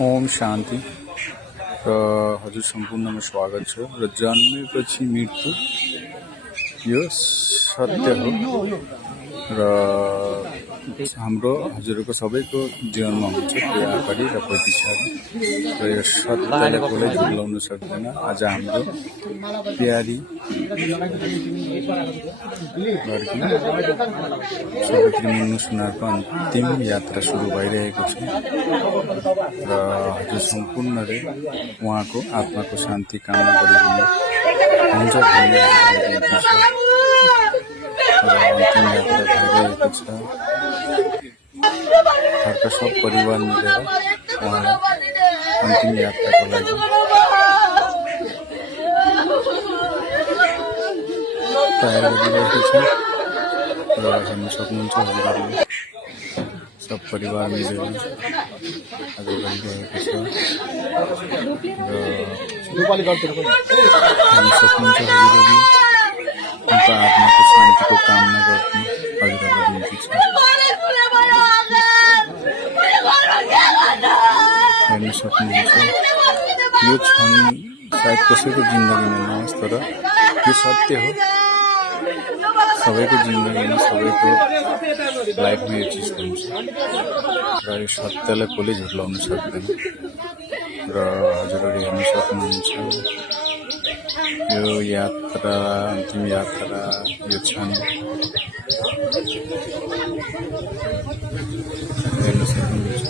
ओम शांति र हजुर सम्पूर्णमा स्वागत छ। र जन्मेपछि मृत्यु यो सत्य हो र हाम्रो हजुरको सबैको जीवनमा हुन्छ, त्यो अगाडि र पछाडि, र यो सत्यले कसले झुलाउन सक्दैन। आज हाम्रो प्यारी सावित्री मुन्नु सुनारको अन्तिम यात्रा सुरु भइरहेको छ र हजुर सम्पूर्णले उहाँको आत्माको शान्ति कामना गरिदिनु हुन्छ भन्ने अन्तिम यात्रा भइरहेको छ। घरका सब परिवार मिलेर उहाँलाई अन्तिम यात्राको लागि तयार गरिरहेको छ र हेर्न सक्नुहुन्छ हजुरहरूले सब परिवार मिलेर आज गरिरहेको छ र हेर्न सक्नुहुन्छ हजुरहरूले उनको आत्माको शान्तिको कामना गर्नु हजुरहरूलाई बिन्ती छ। हेर्न सक्नुहुन्छ यो क्षण सायद कसैको जिन्दगीमा नहोस्, तर यो सत्य हो। सबैको जिन्दगीमा सबैको लाइफमा यो चिज हुन्छ र यो सत्यलाई कसले झुलाउन सक्दैन। र हजुरहरूले हेर्न सक्नुहुन्छ यो यात्रा, अन्तिम यात्रा, यो क्षण हेर्न सक्नुहुन्छ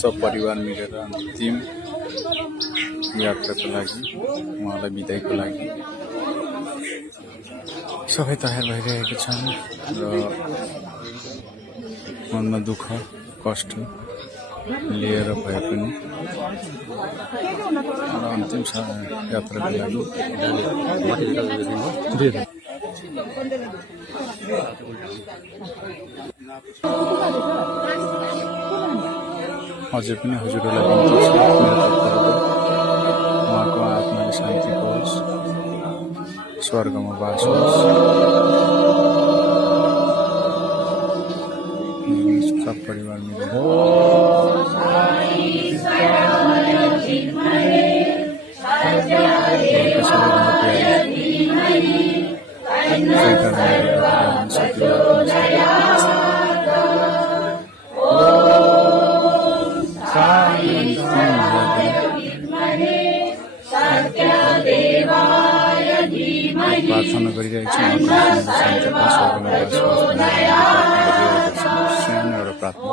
सब परिवार मिलेर अन्तिम यात्राको लागि, उहाँलाई बिदाईको लागि सबै तयार भइरहेका छन् र मनमा दुःख कष्ट लिएर भए पनि अन्तिम यात्राको लागि अझै पनि हजुरहरूलाई बिन्ती छ, मेरो तर्फबाट उहाँको आत्माले शान्ति पाओस्, स्वर्गमा बास होस्। सब परिवार मिलेर प्रार्थना गरिरहेको छ। सानो एउटा प्रार्थना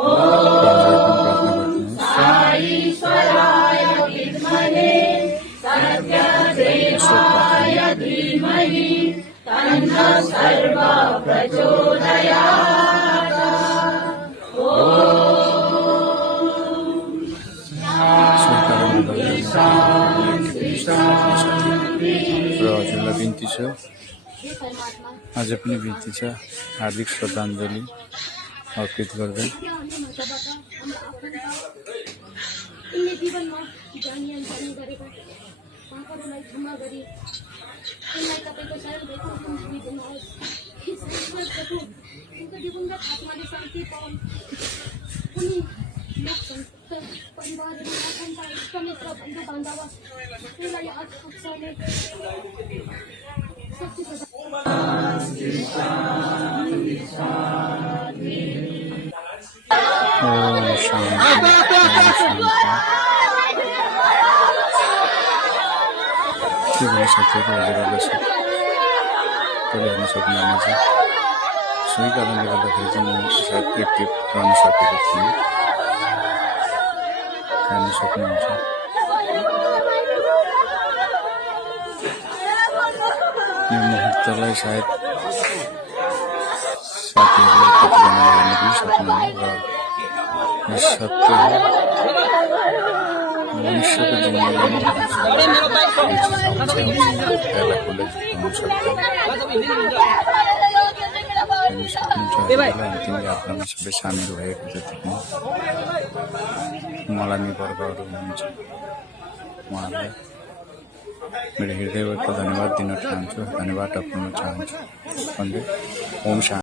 र हजुरलाई बिन्ती छ, आज पनि बिन्ती छ, हार्दिक श्रद्धाञ्जली अर्पित गर्दै के गर्न सकिएको हजुरहरूलाई सबैले हेर्न सक्नुहुन्छ। सोही कारणले गर्दाखेरि चाहिँ म सायद एक्टिभ गर्न सकेको थिएँ। हेर्न सक्नुहुन्छ यो मुहुर्तलाई सायद साथीहरूले कतिजना हेर्न पनि सक्नुहुन्न र यो सत्य हो। मनुष्यको जिन्दगीमा अन्तिम यात्रामा सबै सामेल भएको जति पनि मलाई वर्गहरू हुनुहुन्छ उहाँहरूलाई मेरो हृदयबाट धन्यवाद दिन चाहन्छु, धन्यवाद अर्पण चाहन्छु भन्दै ओम शान्ति।